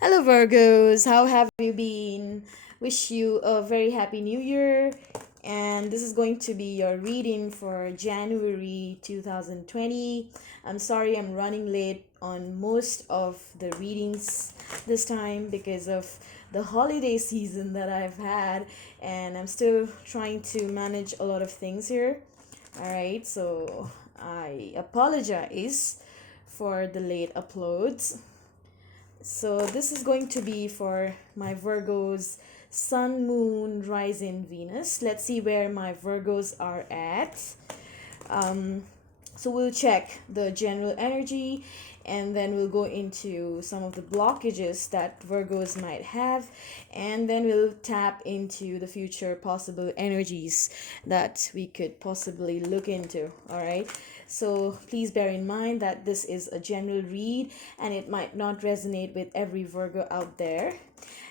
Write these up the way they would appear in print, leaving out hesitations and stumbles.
Hello, Virgos. How have you been? Wish you a very happy new year. And this is going to be your reading for January 2020. I'm sorry I'm running late on most of the readings this time because of the holiday season that I've had, and I'm still trying to manage a lot of things here. All right, so I apologize for the late uploads. So this is going to be for my Virgos, Sun, Moon, Rising, Venus. Let's see where my Virgos are at. Um, so we'll check the general energy, and then we'll go into some of the blockages that Virgos might have, and then we'll tap into the future possible energies that we could possibly look into. All right. So please bear in mind that this is a general read and it might not resonate with every Virgo out there.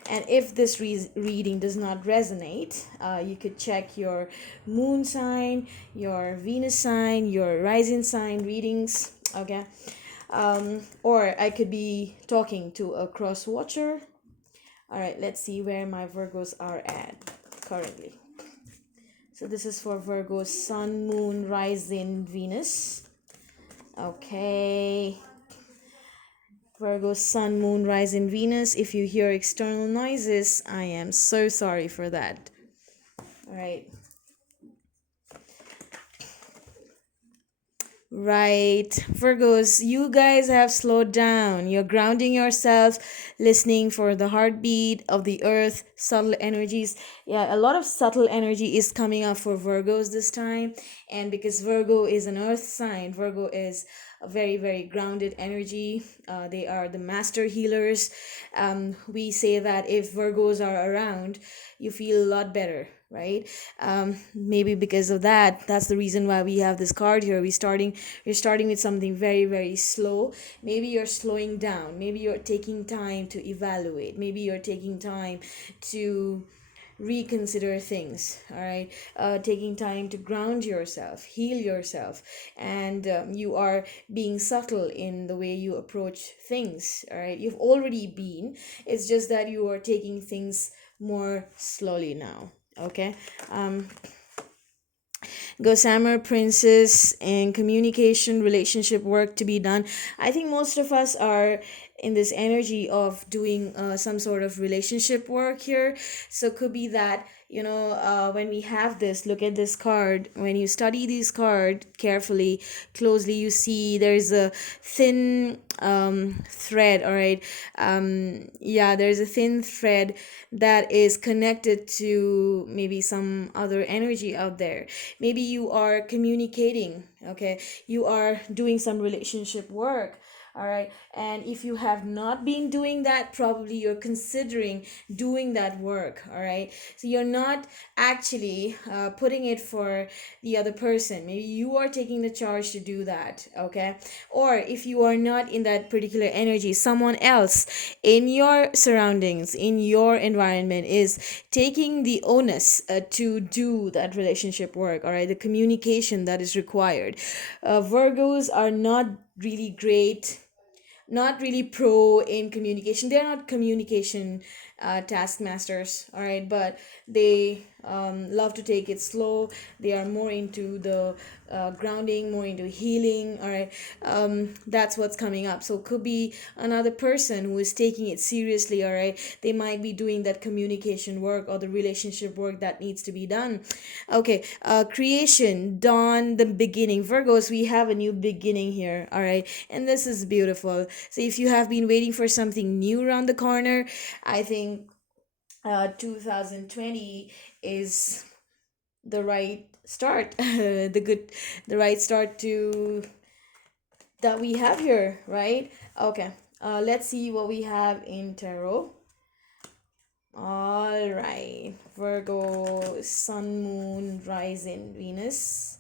And if this reading does not resonate, you could check your moon sign, your Venus sign, your rising sign readings. Okay. Or I could be talking to a cross watcher. All right, let's see where my Virgos are at currently. So this is for Virgo, Sun, Moon, Rising, Venus. Okay. Virgo, Sun, Moon, Rising, Venus. If you hear external noises, I am so sorry for that. All right. Right. Virgos, you guys have slowed down. You're grounding yourself, listening for the heartbeat of the earth, subtle energies. Yeah, a lot of subtle energy is coming up for Virgos this time. And because Virgo is an earth sign, Virgo is a very, very grounded energy. They are the master healers. We say that if Virgos are around, you feel a lot better, right? Maybe because of that, that's the reason why we have this card here. You're starting with something very, very slow. Maybe you're slowing down. Maybe you're taking time to evaluate. Maybe you're taking time to reconsider things. All right. Taking time to ground yourself, heal yourself, and you are being subtle in the way you approach things. All right. You've already been, it's just that you are taking things more slowly now. Okay. Gossamer Princess and communication relationship work to be done. I think most of us are in this energy of doing some sort of relationship work here. So could be that, when we have this, look at this card. When you study this card carefully, closely, you see there's a thin thread. All right. Yeah, there's a thin thread that is connected to maybe some other energy out there. Maybe you are communicating. Okay, you are doing some relationship work. All right, and if you have not been doing that, probably you're considering doing that work. All right, so you're not actually putting it for the other person. Maybe you are taking the charge to do that. Okay, or if you are not in that particular energy, someone else in your surroundings, in your environment, is taking the onus to do that relationship work. All right, the communication that is required. Virgos are not really great, not really pro in communication. They're not communication taskmasters, all right, but they love to take it slow. They are more into the grounding, more into healing. All right, that's what's coming up. So could be another person who is taking it seriously. All right, they might be doing that communication work or the relationship work that needs to be done. Okay, creation, dawn, the beginning. Virgos, we have a new beginning here. All right, and this is beautiful. So if you have been waiting for something new around the corner, I think 2020 is the right start. The right start to that we have here, right? Okay. Let's see what we have in tarot. All right, Virgo, Sun, Moon, Rising, Venus.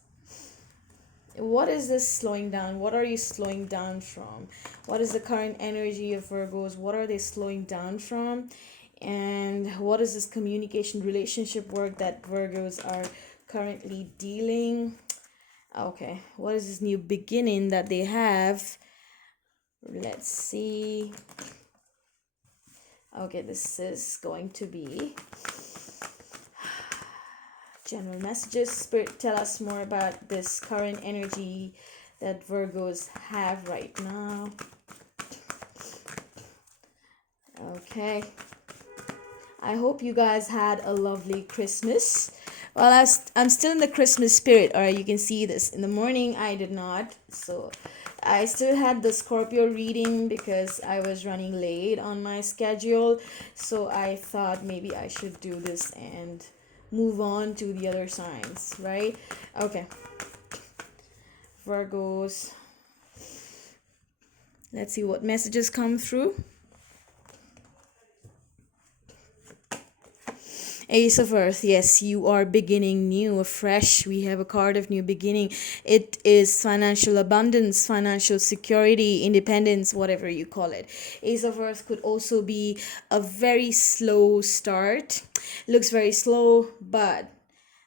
What is this slowing down? What are you slowing down from? What is the current energy of Virgos? What are they slowing down from? And what is this communication relationship work that Virgos are currently dealing? Okay, what is this new beginning that they have? Let's see. Okay, this is going to be general messages. Spirit, tell us more about this current energy that Virgos have right now. Okay. I hope you guys had a lovely Christmas. Well, I'm still in the Christmas spirit, or you can see this. In the morning, I did not. So I still had the Scorpio reading because I was running late on my schedule. So I thought maybe I should do this and move on to the other signs, right? Okay. Virgos. Let's see what messages come through. Ace of Earth, yes, you are beginning new, afresh. We have a card of new beginning. It is financial abundance, financial security, independence, whatever you call it. Ace of Earth could also be a very slow start. Looks very slow, but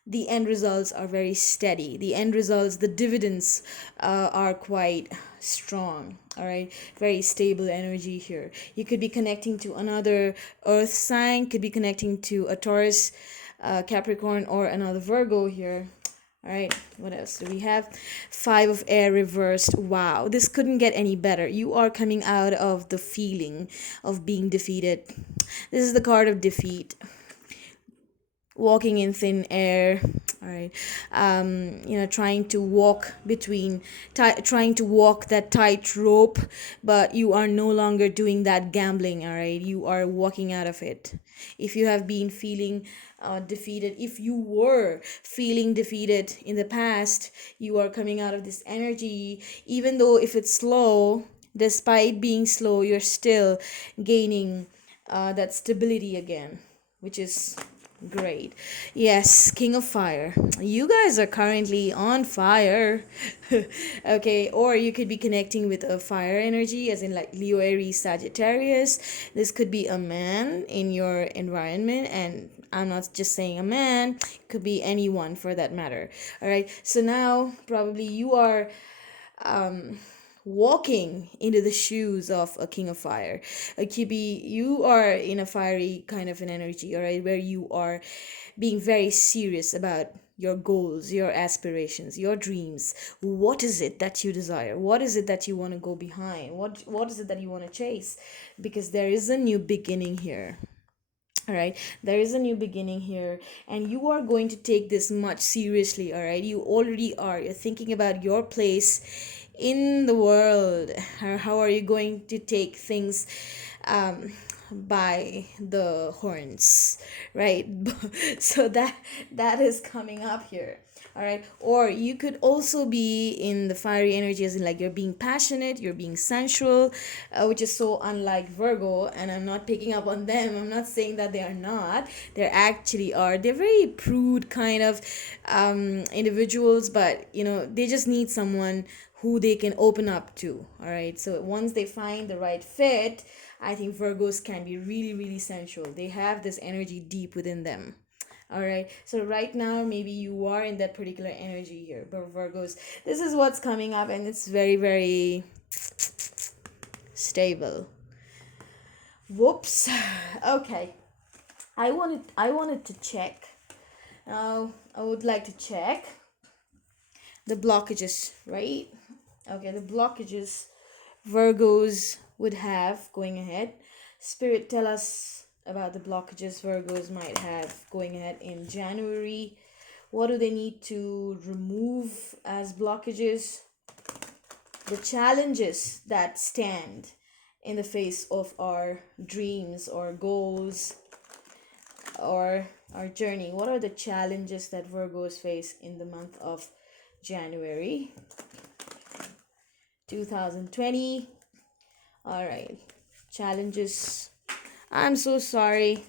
the end results are very steady. The end results, the dividends are quite strong. All right, very stable energy here. You could be connecting to another earth sign, could be connecting to a Taurus, Capricorn, or another Virgo here. All right, what else do we have? Five of Air reversed. Wow, this couldn't get any better. You are coming out of the feeling of being defeated. This is the card of defeat, walking in thin air. All right, trying to walk between trying to walk that tight rope, but you are no longer doing that gambling. All right, you are walking out of it. If you have been feeling defeated, if you were feeling defeated in the past, you are coming out of this energy. Even though if it's slow, despite being slow, you're still gaining that stability again, which is great. Yes, King of Fire. You guys are currently on fire. Okay, or you could be connecting with a fire energy, as in like Leo, Aries, Sagittarius. This could be a man in your environment, and I'm not just saying a man, it could be anyone for that matter. All right, so now probably you are walking into the shoes of a king of fire. It could be you are in a fiery kind of an energy, all right, where you are being very serious about your goals, your aspirations, your dreams. What is it that you desire? What is it that you want to go behind? What is it that you want to chase? Because there is a new beginning here. All right, there is a new beginning here, and you are going to take this much seriously. All right, you already are. You're thinking about your place in the world. How are you going to take things by the horns, right? So that is coming up here. All right, or you could also be in the fiery energy, as in like you're being passionate, you're being sensual, which is so unlike Virgo. And I'm not picking up on them, I'm not saying that they are not, they actually are. They're very prude kind of individuals, but they just need someone who they can open up to. All right, so once they find the right fit, I think Virgos can be really, really sensual. They have this energy deep within them. All right, so right now maybe you are in that particular energy here, but Virgos, this is what's coming up, and it's very, very stable. Whoops. Okay, I wanted to check. Now I would like to check the blockages, right? Okay, the blockages Virgos would have going ahead. Spirit, tell us about the blockages Virgos might have going ahead in January. What do they need to remove as blockages? The challenges that stand in the face of our dreams or goals or our journey. What are the challenges that Virgos face in the month of January 2020? All right, challenges. I'm so sorry.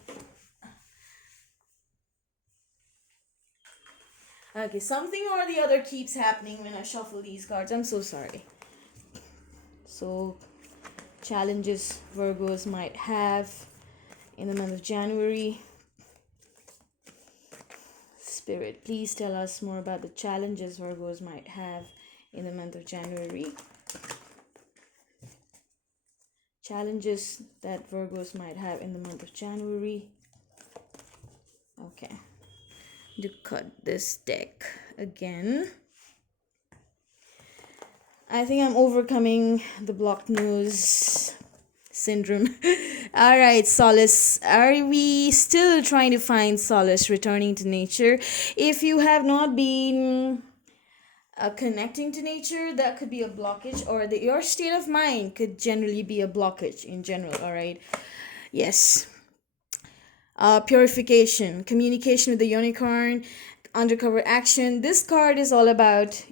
Okay, something or the other keeps happening when I shuffle these cards. I'm so sorry. So, challenges Virgos might have in the month of January. Spirit, please tell us more about the challenges Virgos might have in the month of January. challenges that Virgos might have in the month of January. Okay, to cut this deck again. I think I'm overcoming the blocked nose syndrome. All right, solace. Are we still trying to find solace returning to nature? If you have not been connecting to nature, that could be a blockage, or your state of mind could generally be a blockage in general. All right. Yes. Purification, communication with the unicorn, undercover action. This card is all about,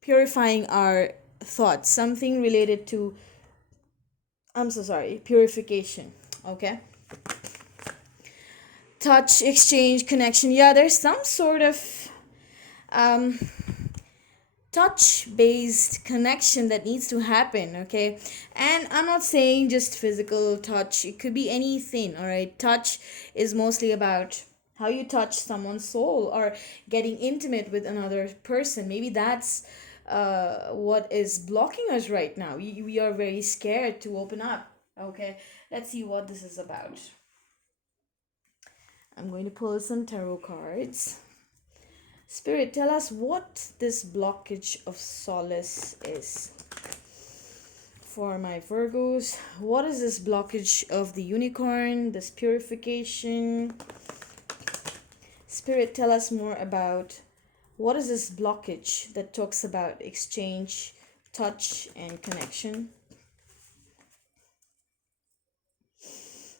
purifying our thoughts, something related to, I'm so sorry, purification. Okay. Touch, exchange, connection. Yeah, there's some sort of um, touch based connection that needs to happen. Okay. And I'm not saying just physical touch, it could be anything. All right. Touch is mostly about how you touch someone's soul or getting intimate with another person. Maybe that's what is blocking us right now. We are very scared to open up. Okay, let's see what this is about. I'm going to pull some tarot cards. Spirit, tell us what this blockage of solace is. For my Virgos, what is this blockage of the unicorn, this purification? Spirit, tell us more about what is this blockage that talks about exchange, touch, and connection?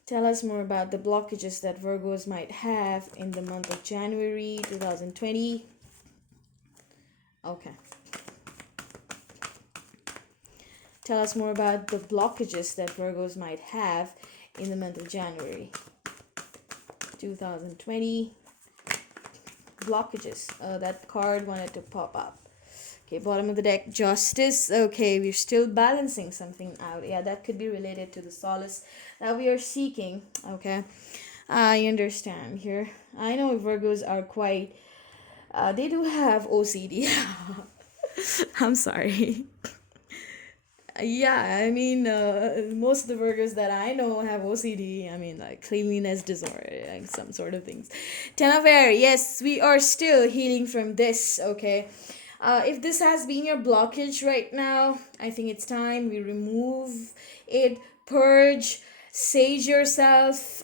Tell us more about the blockages that Virgos might have in the month of January 2020. Okay. Tell us more about the blockages that Virgos might have in the month of January 2020. Blockages. That card wanted to pop up. Okay, bottom of the deck, justice. Okay, we're still balancing something out. Yeah, that could be related to the solace that we are seeking. Okay, I understand here. I know Virgos are quite, they do have OCD. I'm sorry. Yeah, I mean, most of the Virgos that I know have OCD. I mean, like cleanliness disorder, like some sort of things. Ten of Air, yes, we are still healing from this, okay? If this has been your blockage right now, I think it's time we remove it, purge, sage yourself,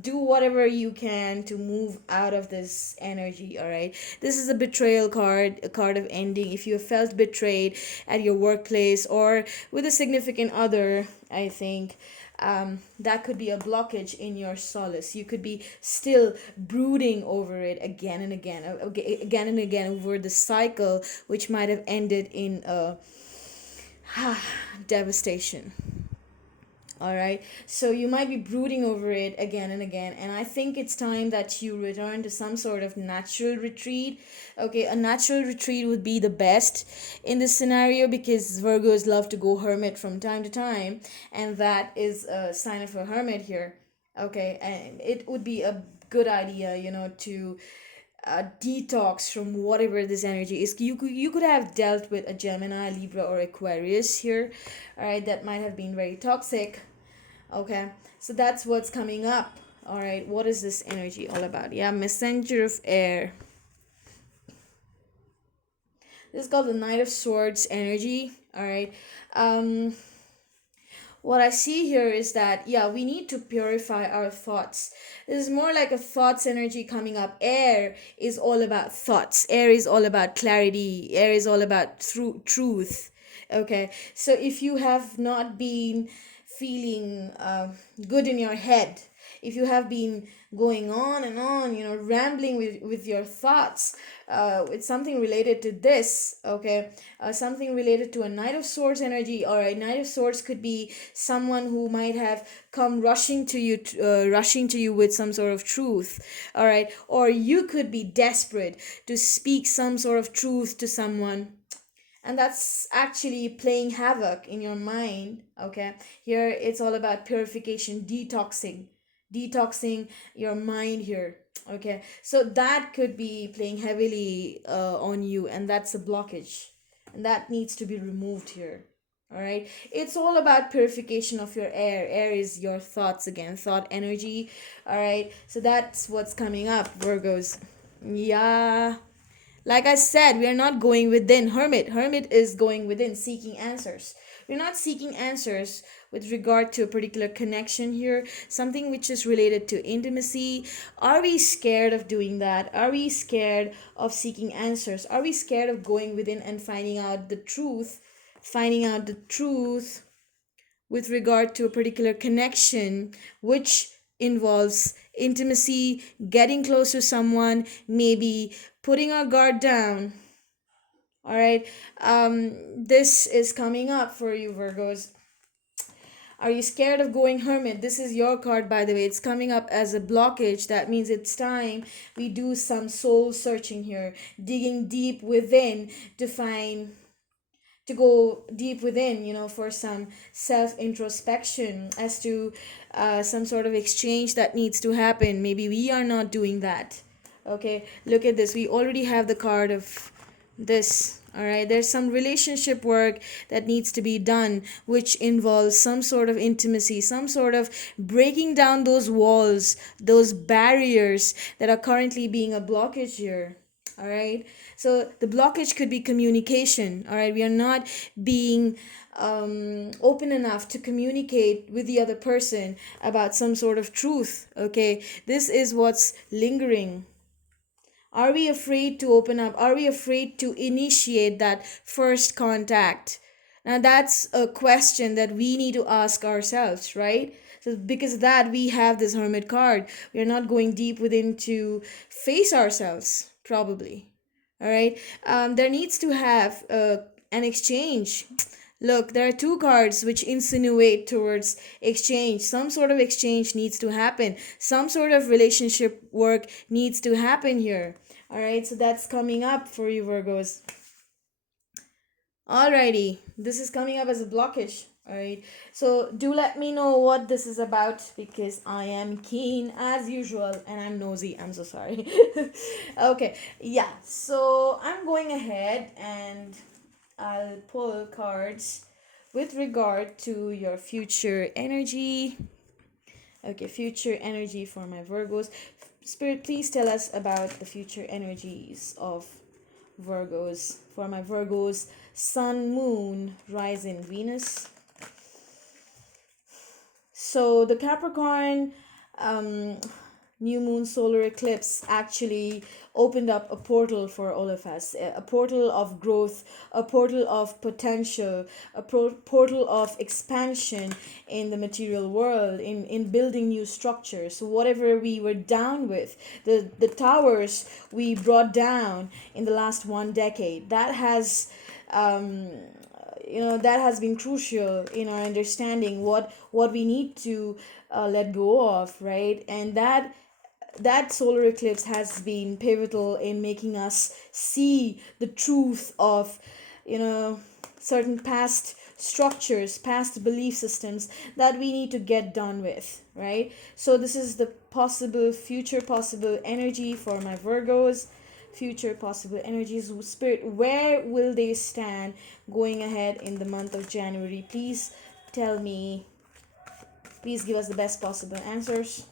do whatever you can to move out of this energy. All right, this is a betrayal card, a card of ending. If you have felt betrayed at your workplace or with a significant other, I think that could be a blockage in your solace. You could be still brooding over it again and again, again and again, over the cycle, which might have ended in devastation. All right, so you might be brooding over it again and again, and I think it's time that you return to some sort of natural retreat. Okay, a natural retreat would be the best in this scenario, because Virgos love to go hermit from time to time, and that is a sign of a hermit here. Okay, and it would be a good idea, to detox from whatever this energy is. You could have dealt with a Gemini, Libra, or Aquarius here. All right, that might have been very toxic. Okay, so that's what's coming up. All right, what is this energy all about? Yeah, messenger of air. This is called the Knight of Swords energy. All right. What I see here is that, yeah, we need to purify our thoughts. This is more like a thoughts energy coming up. Air is all about thoughts. Air is all about clarity. Air is all about truth. Okay, so if you have not been feeling good in your head, if you have been going on and on, rambling with your thoughts, it's something related to this. Okay, something related to a Knight of Swords energy, or a Knight of Swords could be someone who might have come rushing to you with some sort of truth. All right, or you could be desperate to speak some sort of truth to someone, and that's actually playing havoc in your mind. Okay, here it's all about purification, detoxing your mind here. Okay, so that could be playing heavily on you, and that's a blockage, and that needs to be removed here. All right, it's all about purification of your air is your thoughts, again, thought energy. All right, so that's what's coming up, Virgos. Yeah, like I said, we are not going within. Hermit is going within, seeking answers. We're not seeking answers with regard to a particular connection here, something which is related to intimacy. Are we scared of doing that? Are we scared of seeking answers? Are we scared of going within and finding out the truth? Finding out the truth with regard to a particular connection which involves intimacy, getting close to someone, maybe putting our guard down. All right, this is coming up for you, Virgos. Are you scared of going hermit? This is your card, by the way. It's coming up as a blockage. That means it's time we do some soul searching here, digging deep within to find, to go deep within, for some self introspection as to some sort of exchange that needs to happen. Maybe we are not doing that. Okay, look at this. We already have the card of this. All right, there's some relationship work that needs to be done, which involves some sort of intimacy, some sort of breaking down those walls, those barriers that are currently being a blockage here. All right, so the blockage could be communication. All right, we are not being open enough to communicate with the other person about some sort of truth. Okay, this is what's lingering. Are we afraid to open up? Are we afraid to initiate that first contact? Now, that's a question that we need to ask ourselves, right? So, because of that, we have this Hermit card. We are not going deep within to face ourselves, probably. All right. There needs to have an exchange. Look, there are two cards which insinuate towards exchange. Some sort of exchange needs to happen. Some sort of relationship work needs to happen here. All right, so that's coming up for you, Virgos. Alrighty, this is coming up as a blockage. Alright, so do let me know what this is about because I am keen as usual and I'm nosy. I'm so sorry. Okay, yeah, so I'm going ahead and I'll pull cards with regard to your future energy. Okay, future energy for my Virgos. Spirit, please tell us about the future energies of Virgos. For my Virgos, Sun, Moon, Rising, Venus. So the Capricorn new moon solar eclipse actually opened up a portal for all of us, a portal of growth, a portal of potential, a portal of expansion in the material world, in building new structures. So whatever we were down with, the towers we brought down in the last 1 decade, that has that has been crucial in our understanding what we need to let go of, right? And that solar eclipse has been pivotal in making us see the truth of certain past structures, past belief systems that we need to get done with, right? So this is the future possible energy for my Virgos. Future possible energies, Spirit, where will they stand going ahead in the month of January? Please tell me, please give us the best possible answers.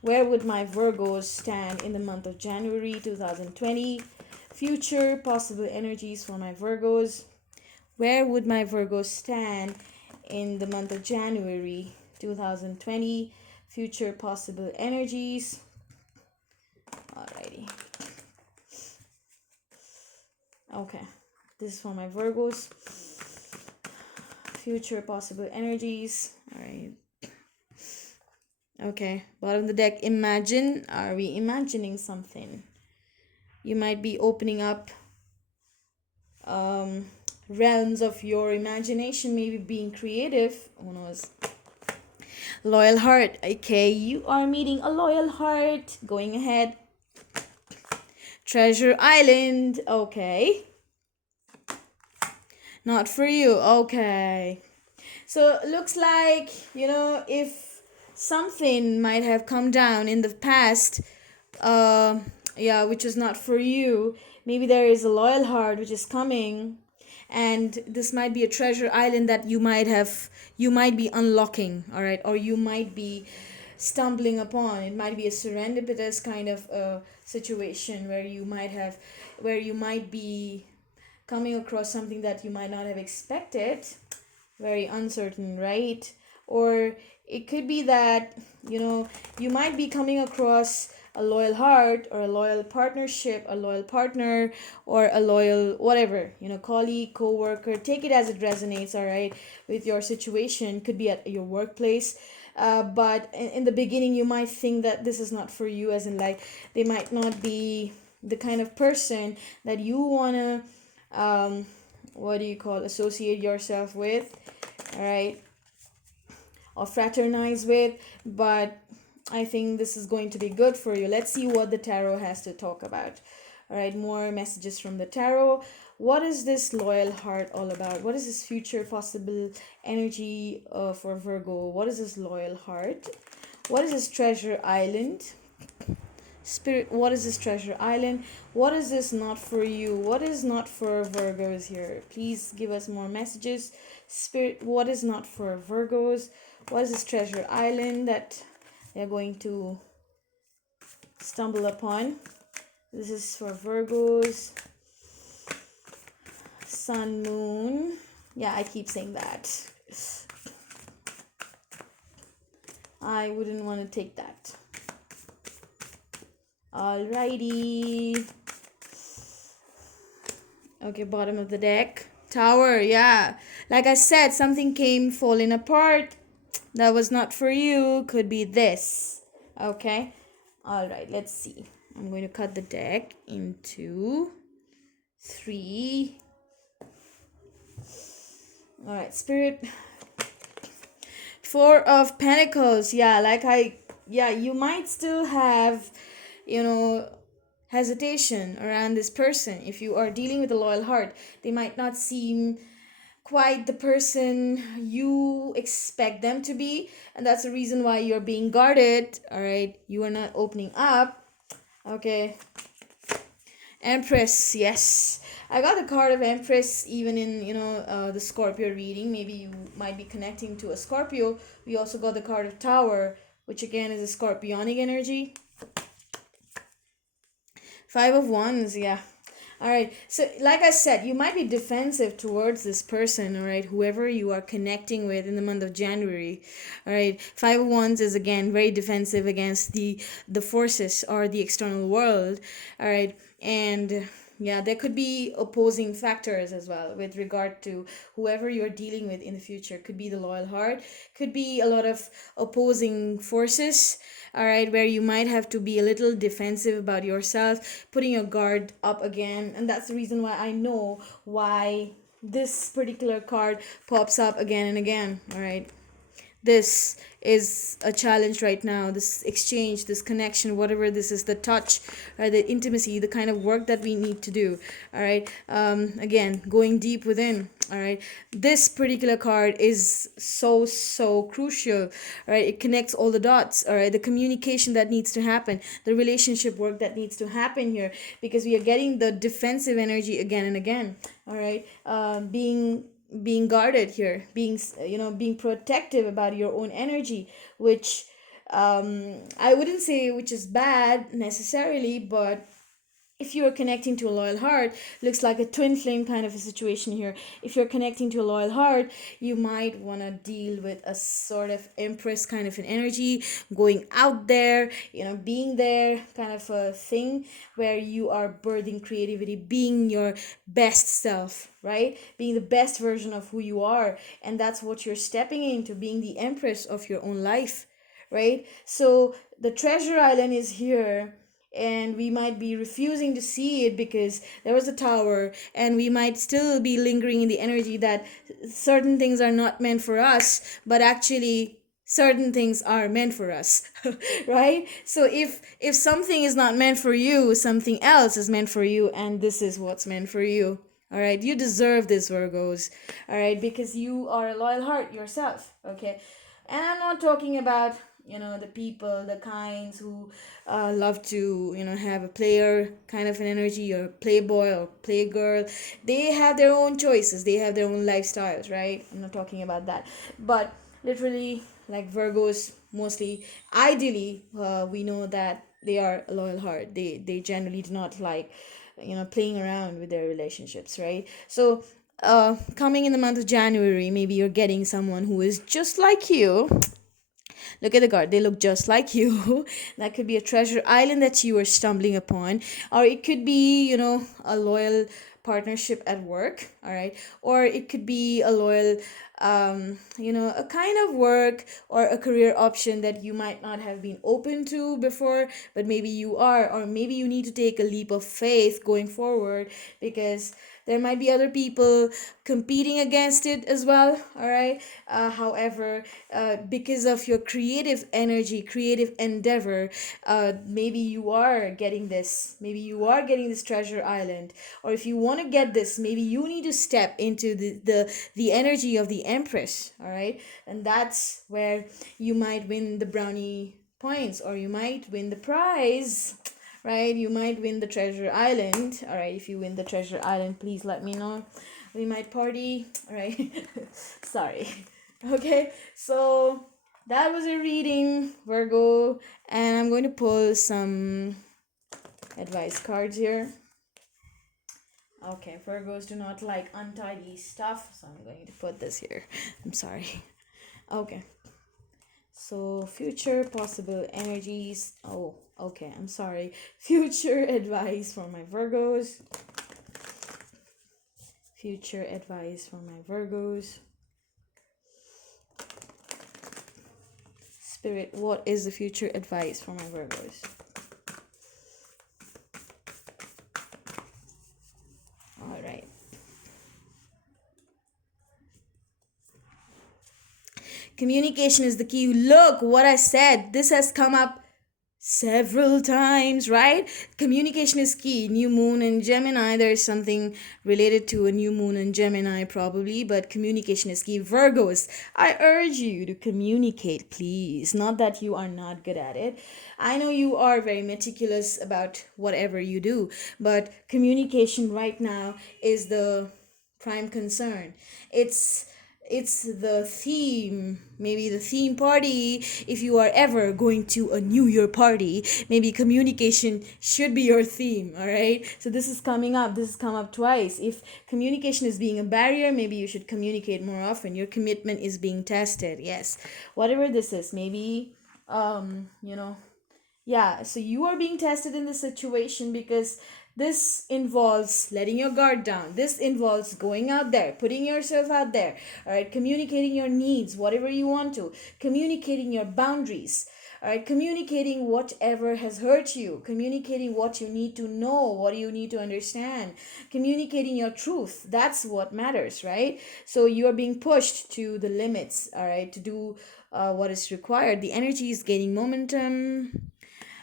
Where would my Virgos stand in the month of January 2020? Future possible energies for my Virgos. Where would my Virgos stand in the month of January 2020? Future possible energies. Alrighty. Okay, this is for my Virgos. Future possible energies. Alright. Okay, bottom of the deck. Imagine. Are we imagining something? You might be opening up realms of your imagination, maybe being creative. Who knows? Loyal heart. Okay, you are meeting a loyal heart. Going ahead. Treasure Island. Okay. Not for you. Okay. So it looks like, if something might have come down in the past, which is not for you, maybe there is a loyal heart which is coming and this might be a treasure island that you might be unlocking, all right, or you might be stumbling upon. It might be a serendipitous kind of situation where you might be coming across something that you might not have expected. Very uncertain, right? Or it could be that, you might be coming across a loyal heart, or a loyal partnership, a loyal partner, or a loyal whatever, colleague, co-worker. Take it as it resonates, all right, with your situation. Could be at your workplace. But in the beginning, you might think that this is not for you, as in, like, they might not be the kind of person that you want to, what do you call, associate yourself with, all right, or fraternize with. But I think this is going to be good for you. Let's see what the tarot has to talk about. All right, more messages from the tarot. What is this loyal heart all about? What is this future possible energy for Virgo? What is this loyal heart? What is this treasure island? Spirit, what is this treasure island? What is this not for you? What is not for Virgos here? Please give us more messages. Spirit, what is not for Virgos? What is this treasure island that they're going to stumble upon? This is for Virgos. Sun, moon. Yeah, I keep saying that. I wouldn't want to take that. Alrighty. Okay, bottom of the deck. Tower, yeah. Like I said, something came falling apart. That was not for you. Could be this. Okay. Alright, let's see. I'm going to cut the deck into 3. Alright, Spirit. 4 of Pentacles. Yeah, you might still have, hesitation around this person. If you are dealing with a loyal heart, they might not seem quite the person you expect them to be, and that's the reason why you're being guarded. All right, you are not opening up. Okay. Empress, yes, I got the card of Empress even in the Scorpio reading. Maybe you might be connecting to a Scorpio. We also got the card of Tower, which again is a scorpionic energy. 5 of Wands, yeah. All right, so like I said, you might be defensive towards this person, all right, whoever you are connecting with in the month of January. All right, 5 of Wands is again very defensive against the forces or the external world. All right, and yeah, there could be opposing factors as well with regard to whoever you're dealing with in the future. Could be the loyal heart, could be a lot of opposing forces, all right, where you might have to be a little defensive about yourself, putting your guard up again. And that's the reason why I know why this particular card pops up again and again, all right. This is a challenge right now, this exchange, this connection, whatever this is, the touch, or the intimacy, the kind of work that we need to do, all right. Again, going deep within, all right. This particular card is so crucial, all right. It connects all the dots, all right. The communication that needs to happen, the relationship work that needs to happen here, because we are getting the defensive energy again and again, all right. Being guarded here, being protective about your own energy, which I wouldn't say which is bad necessarily, but if you are connecting to a loyal heart, looks like a twin flame kind of a situation here. If you're connecting to a loyal heart, you might want to deal with a sort of Empress kind of an energy, going out there, being there kind of a thing, where you are birthing creativity, being your best self, right? Being the best version of who you are. And that's what you're stepping into, being the Empress of your own life, right? So the treasure island is here, and we might be refusing to see it because there was a tower, and we might still be lingering in the energy that certain things are not meant for us, but actually certain things are meant for us. Right? So if something is not meant for you, something else is meant for you, and this is what's meant for you. All right, you deserve this, Virgos. All right, because you are a loyal heart yourself. Okay, and I'm not talking about the people, the kinds who love to have a player kind of an energy, or playboy or playgirl. They have their own choices, they have their own lifestyles, right? I'm not talking about that, but literally, like Virgos, mostly, ideally, we know that they are a loyal heart. They generally do not like playing around with their relationships, right? So coming in the month of January, maybe you're getting someone who is just like you. Look at the card. They look just like you. That could be a treasure island that you are stumbling upon. Or it could be, a loyal partnership at work. All right. Or it could be a loyal, a kind of work or a career option that you might not have been open to before, but maybe you are. Or maybe you need to take a leap of faith going forward, because there might be other people competing against it as well. All right. However, because of your creative energy, creative endeavor, maybe you are getting this. Maybe you are getting this treasure island. Or if you want to get this, maybe you need to step into the energy of the Empress. All right. And that's where you might win the brownie points, or you might win the prize, right? You might win the treasure island. All right, if you win the treasure island, please let me know. We might party. All right. Sorry. Okay, so that was a reading, Virgo, and I'm going to pull some advice cards here. Okay, Virgos do not like untidy stuff, so I'm going to put this here. I'm sorry. Okay. So, future possible energies. Oh, okay, I'm sorry. Future advice for my Virgos. Future advice for my Virgos. Spirit, what is the future advice for my Virgos? All right. Communication is the key. Look what I said. This has come up several times, right? Communication is key. New moon in Gemini, there is something related to a new moon in Gemini probably, but communication is key. Virgos, I urge you to communicate, please. Not that you are not good at it. I know you are very meticulous about whatever you do, but communication right now is the prime concern. It's the theme, maybe the theme party. If you are ever going to a New Year party, maybe communication should be your theme. All right, so this is coming up, this has come up twice. If communication is being a barrier, maybe you should communicate more often. Your commitment is being tested. Yes, whatever this is, maybe yeah, so you are being tested in this situation, because this involves letting your guard down. This involves going out there, putting yourself out there, all right, communicating your needs, whatever you want to, communicating your boundaries, all right, communicating whatever has hurt you, communicating what you need to know, what you need to understand, communicating your truth. That's what matters, right? So you are being pushed to the limits, all right, to do what is required. The energy is gaining momentum.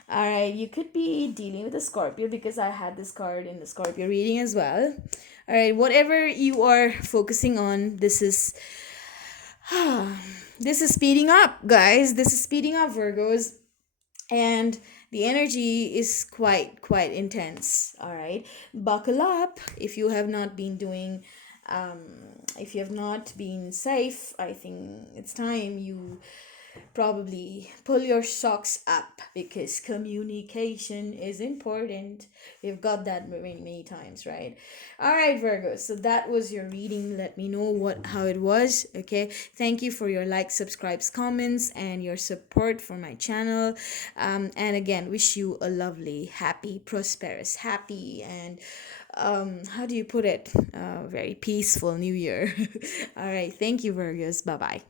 All right, you could be dealing with a Scorpio, because I had this card in the Scorpio reading as well. All right, whatever you are focusing on, this is this is speeding up, guys. This is speeding up, Virgos, and the energy is quite intense. All right, buckle up if you have not been doing if you have not been safe. I think it's time you probably pull your socks up, because communication is important. We've got that many times, right? All right, Virgo, so that was your reading. Let me know how it was. Okay, thank you for your likes, subscribes, comments, and your support for my channel. And again, wish you a lovely, happy, prosperous, happy, and how do you put it, very peaceful new year. All right, thank you, Virgos. Bye bye.